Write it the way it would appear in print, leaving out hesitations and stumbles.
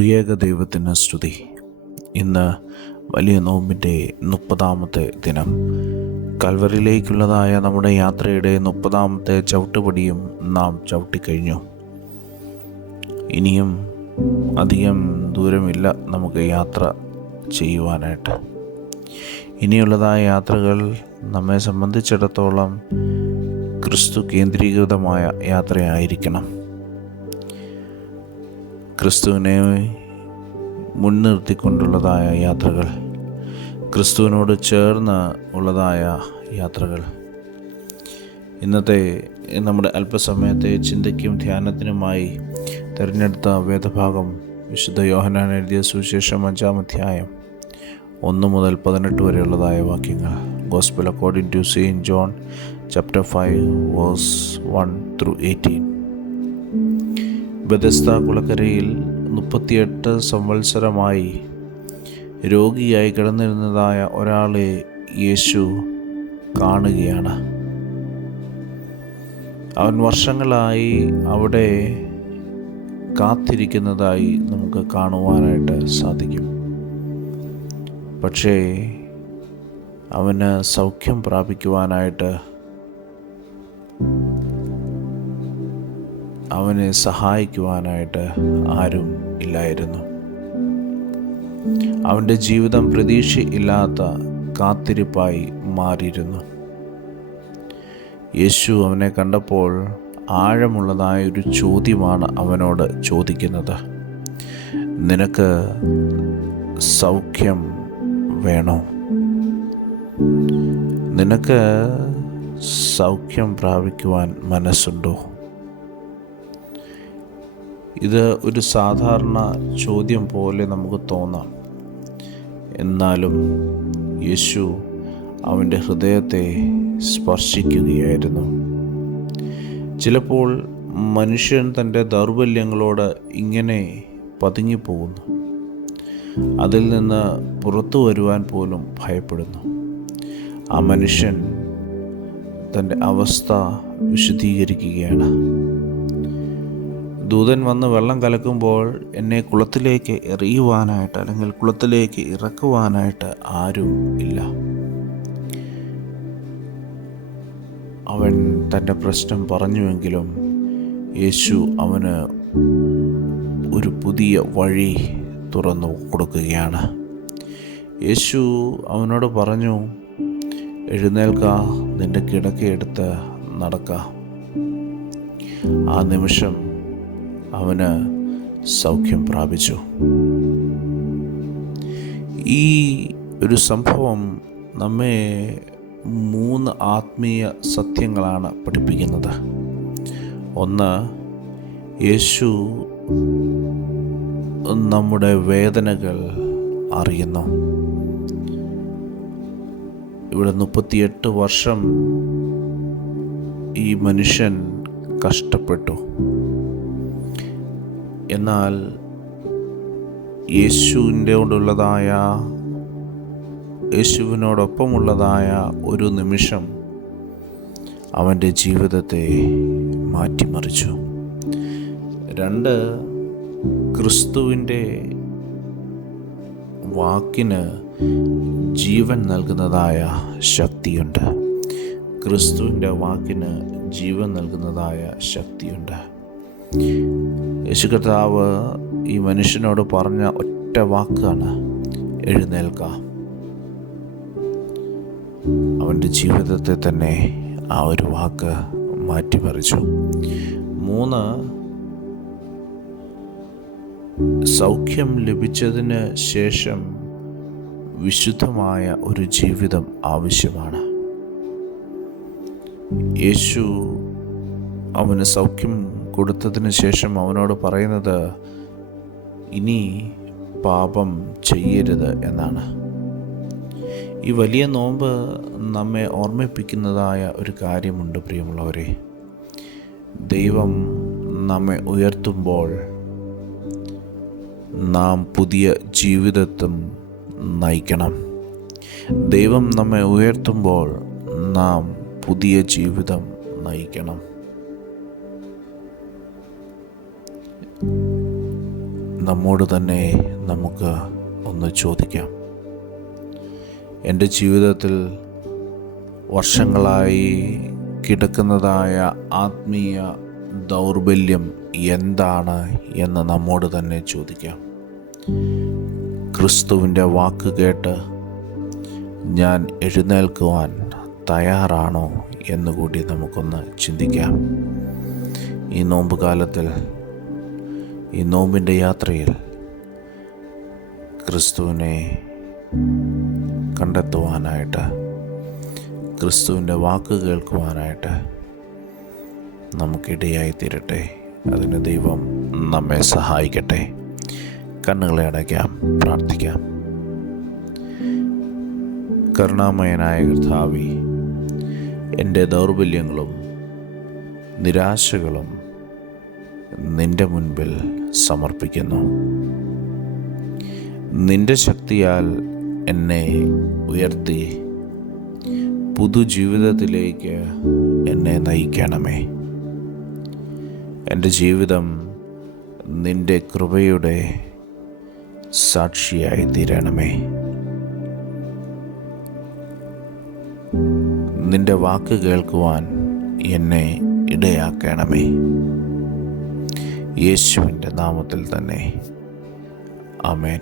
ത്രിയേക ദൈവത്തിന് സ്തുതി. ഇന്ന് വലിയ നോമ്പിൻ്റെ 30-ാമത്തെ ദിനം. കൽവറിയിലേക്കുള്ളതായ നമ്മുടെ യാത്രയുടെ 30-ാമത്തെ ചവിട്ടുപടിയും നാം ചവിട്ടിക്കഴിഞ്ഞു. ഇനിയും അധികം ദൂരമില്ല നമുക്ക് യാത്ര ചെയ്യുവാനായിട്ട്. ഇനിയുള്ളതായ യാത്രകൾ നമ്മെ സംബന്ധിച്ചിടത്തോളം ക്രിസ്തു കേന്ദ്രീകൃതമായ യാത്രയായിരിക്കണം. ക്രിസ്തുവിനെ മുൻനിർത്തിക്കൊണ്ടുള്ളതായ യാത്രകൾ, ക്രിസ്തുവിനോട് ചേർന്ന് ഉള്ളതായ യാത്രകൾ. ഇന്നത്തെ നമ്മുടെ അല്പസമയത്തെ ചിന്തയ്ക്കും ധ്യാനത്തിനുമായി തിരഞ്ഞെടുത്ത വേദഭാഗം വിശുദ്ധ യോഹന്നാൻ എഴുതിയ സുവിശേഷം 5-ാം അധ്യായം 1 മുതൽ 18 വരെയുള്ളതായ വാക്യങ്ങൾ. Gospel according to saint John chapter 5 verse 1-18. Bethesda കുളക്കരയിൽ 38 സംവത്സരമായി രോഗിയായി കിടന്നിരുന്നതായ ഒരാളെ യേശു കാണുകയാണ്. അവൻ വർഷങ്ങളായി അവിടെ കാത്തിരിക്കുന്നതായി നമുക്ക് കാണുവാനായിട്ട് സാധിക്കും. പക്ഷേ അവന് സൗഖ്യം പ്രാപിക്കുവാനായിട്ട് അവനെ സഹായിക്കുവാനായിട്ട് ആരും ഇല്ലായിരുന്നു. അവൻ്റെ ജീവിതം പ്രതീക്ഷയില്ലാത്ത കാത്തിരിപ്പായി മാറിയിരുന്നു. യേശു അവനെ കണ്ടപ്പോൾ ആഴമുള്ളതായ ഒരു ചോദ്യമാണ് അവനോട് ചോദിക്കുന്നത്. നിനക്ക് സൗഖ്യം വേണോ? നിനക്ക് സൗഖ്യം പ്രാപിക്കുവാൻ മനസ്സുണ്ടോ? ഇത് ഒരു സാധാരണ ചോദ്യം പോലെ നമുക്ക് തോന്നാം. എന്നാലും യേശു അവൻ്റെ ഹൃദയത്തെ സ്പർശിക്കുകയായിരുന്നു. ചിലപ്പോൾ മനുഷ്യൻ തൻ്റെ ദൗർബല്യങ്ങളോട് ഇങ്ങനെ പതുങ്ങിപ്പോകുന്നു. അതിൽ നിന്ന് പുറത്തു വരുവാൻ പോലും ഭയപ്പെടുന്നു. ആ മനുഷ്യൻ തൻ്റെ അവസ്ഥ വിശദീകരിക്കുകയാണ്. ദൂതൻ വന്ന് വെള്ളം കലക്കുമ്പോൾ എന്നെ കുളത്തിലേക്ക് എറിയുവാനായിട്ട് അല്ലെങ്കിൽ കുളത്തിലേക്ക് ഇറക്കുവാനായിട്ട് ആരും ഇല്ല. അവൻ തൻ്റെ പ്രശ്നം പറഞ്ഞുവെങ്കിലും യേശു അവന് ഒരു പുതിയ വഴി തുറന്നു കൊടുക്കുകയാണ്. യേശു അവനോട് പറഞ്ഞു, എഴുന്നേൽക്ക, നിന്റെ കിടക്കയെടുത്ത് നടക്ക. ആ നിമിഷം അവന് സൗഖ്യം പ്രാപിച്ചു. ഈ ഒരു സംഭവം നമ്മെ 3 ആത്മീയ സത്യങ്ങളാണ് പഠിപ്പിക്കുന്നത്. ഒന്ന്, യേശു നമ്മുടെ വേദനകൾ അറിയുന്നു. ഇവിടെ 38 വർഷം ഈ മനുഷ്യൻ കഷ്ടപ്പെട്ടു. എന്നാൽ യേശുവിനോടൊപ്പമുള്ളതായ ഒരു നിമിഷം അവൻ്റെ ജീവിതത്തെ മാറ്റിമറിച്ചു. 2, ക്രിസ്തുവിൻ്റെ വാക്കിന് ജീവൻ നൽകുന്നതായ ശക്തിയുണ്ട്. ക്രിസ്തുവിൻ്റെ വാക്കിന് ജീവൻ നൽകുന്നതായ ശക്തിയുണ്ട്. യേശു കർത്താവ് ഈ മനുഷ്യനോട് പറഞ്ഞ ഒറ്റ വാക്കാണ്, എഴുന്നേൽക്ക. അവൻ്റെ ജീവിതത്തെ തന്നെ ആ ഒരു വാക്ക് മാറ്റിമറിച്ചു. 3, സൗഖ്യം ലഭിച്ചതിന് ശേഷം വിശുദ്ധമായ ഒരു ജീവിതം ആവശ്യമാണ്. യേശു അവന് സൗഖ്യം കൊടുത്തതിന് ശേഷം അവനോട് പറയുന്നത്, ഇനി പാപം ചെയ്യരുത് എന്നാണ്. ഈ വലിയ നോമ്പ് നമ്മെ ഓർമ്മിപ്പിക്കുന്നതായ ഒരു കാര്യമുണ്ട് പ്രിയമുള്ളവരെ. ദൈവം നമ്മെ ഉയർത്തുമ്പോൾ നാം പുതിയ ജീവിതത്തിൽ നയിക്കണം. ദൈവം നമ്മെ ഉയർത്തുമ്പോൾ നാം പുതിയ ജീവിതം നയിക്കണം. നമ്മോട് തന്നെ നമുക്ക് ഒന്ന് ചോദിക്കാം. എൻ്റെ ജീവിതത്തിൽ വർഷങ്ങളായി കിടക്കുന്നതായ ആത്മീയ ദൗർബല്യം എന്താണ് എന്ന് നമ്മോട് തന്നെ ചോദിക്കാം. ക്രിസ്തുവിൻ്റെ വാക്ക് കേട്ട് ഞാൻ എഴുന്നേൽക്കുവാൻ തയ്യാറാണോ എന്നുകൂടി നമുക്കൊന്ന് ചിന്തിക്കാം. ഈ നോമ്പ് കാലത്തിൽ, ഈ നോമ്പിൻ്റെ യാത്രയിൽ ക്രിസ്തുവിനെ കണ്ടെത്തുവാനായിട്ട്, ക്രിസ്തുവിൻ്റെ വാക്ക് കേൾക്കുവാനായിട്ട് നമുക്കിടയായി തീരട്ടെ. അതിന് ദൈവം നമ്മെ സഹായിക്കട്ടെ. കണ്ണുകളെ അടയ്ക്കാം, പ്രാർത്ഥിക്കാം. കരുണാമയനായ കർത്താവേ, എൻ്റെ ദൗർബല്യങ്ങളും നിരാശകളും നിൻ്റെ മുൻപിൽ സമർപ്പിക്കുന്നു. നിൻ്റെ ശക്തിയാൽ എന്നെ ഉയർത്തി പുതുജീവിതത്തിലേക്ക് എന്നെ നയിക്കണമേ. എൻ്റെ ജീവിതം നിൻ്റെ കൃപയുടെ സാക്ഷിയായി തീരണമേ. നിൻ്റെ വാക്ക് കേൾക്കുവാൻ എന്നെ ഇടയാക്കണമേ. യേശുവിൻ്റെ നാമത്തിൽ തന്നെ. ആമേൻ.